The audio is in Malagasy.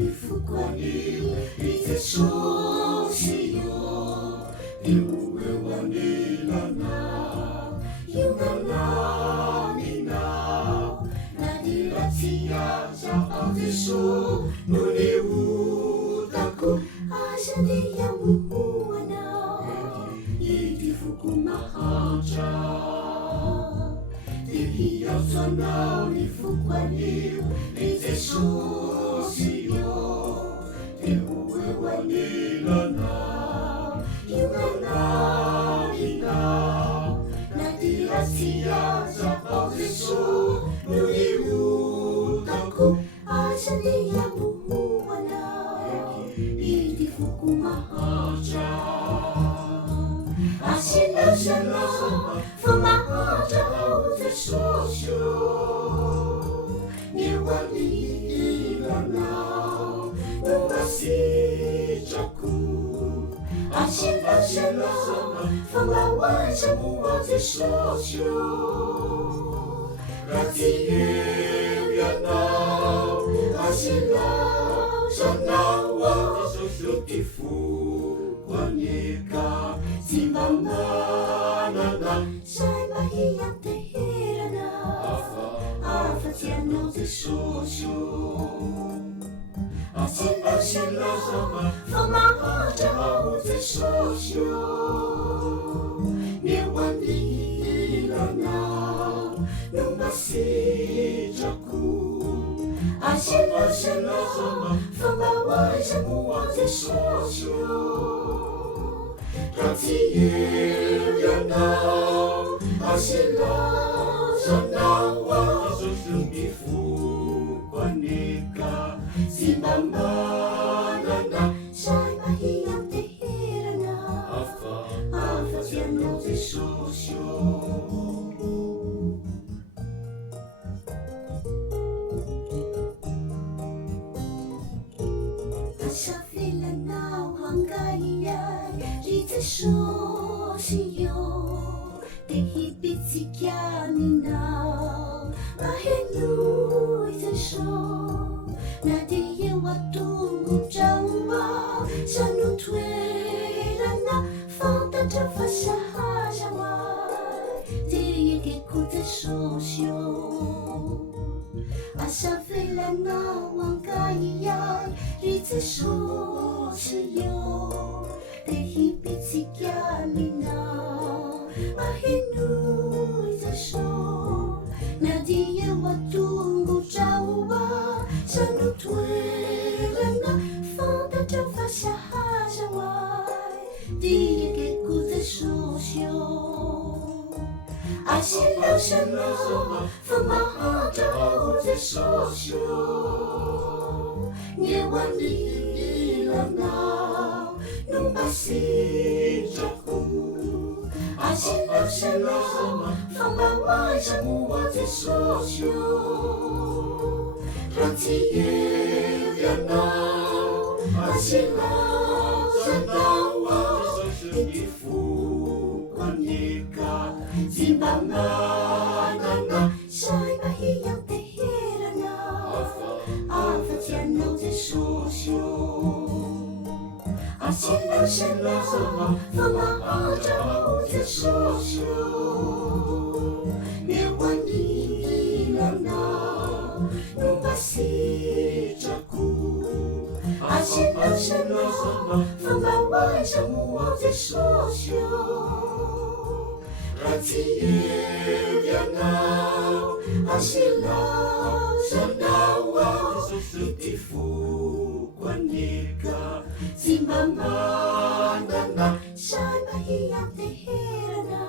mifukwani itesosiyo iuwewanilana yungananina nadiratiyaza auteso nuniutaku asadiyamuwana idifukumahaja Dihiyasanau nifukwaniu itesosiyo iuwewanilana yungananina nadirasiyaza auteso nuniutaku asadiyamuwana idifukumahaja Asinasana fumahaja autesocio niwanilana nungasijaku Asinasana fumawaja muautesocio Ratiyeliana asinasana autesocio Waneka Simbamanana Sai mahiyang tehirana Afatiano tesosyo Asin-asila Famahaja tesosyo Niwanilana Numasijaku Asin-asila Famawaja muautesocio Ratiyeliana asinasanawa Ifukwanika Simbamanana Sai mahiyang tehirana Afatiano tesosyo Asafilanau hanggayay Ritesosiyo Tehipit sikyaninau Mahenuy teso Nadiye watungu jangwa Sanutwerana Fanta terfasahajawa Diye kekutesosyo Asafilanau hanggayay Ritesosiyo Tehipit sikyaninau Mahinuy teso Nadiye watungu jawa Sanutwerana Fanta terfasahajawa Diye kekutesosyo Asinasana Famahaja autesocio Niwanilana Numasijaku Asinasana Famawaja muautesocio Ratiyeliana asinasanawa Ifukwanika Simbamanana Sai mahiyang tehirana Afatiano tesosyo Asinasana Famahaja autesocio Niwanilana Numasijaku Asinasana Famawaja muautesocio Ratiyeliana asinasanawa Ifukwanika Simbamanana Sai mahiyang tehirana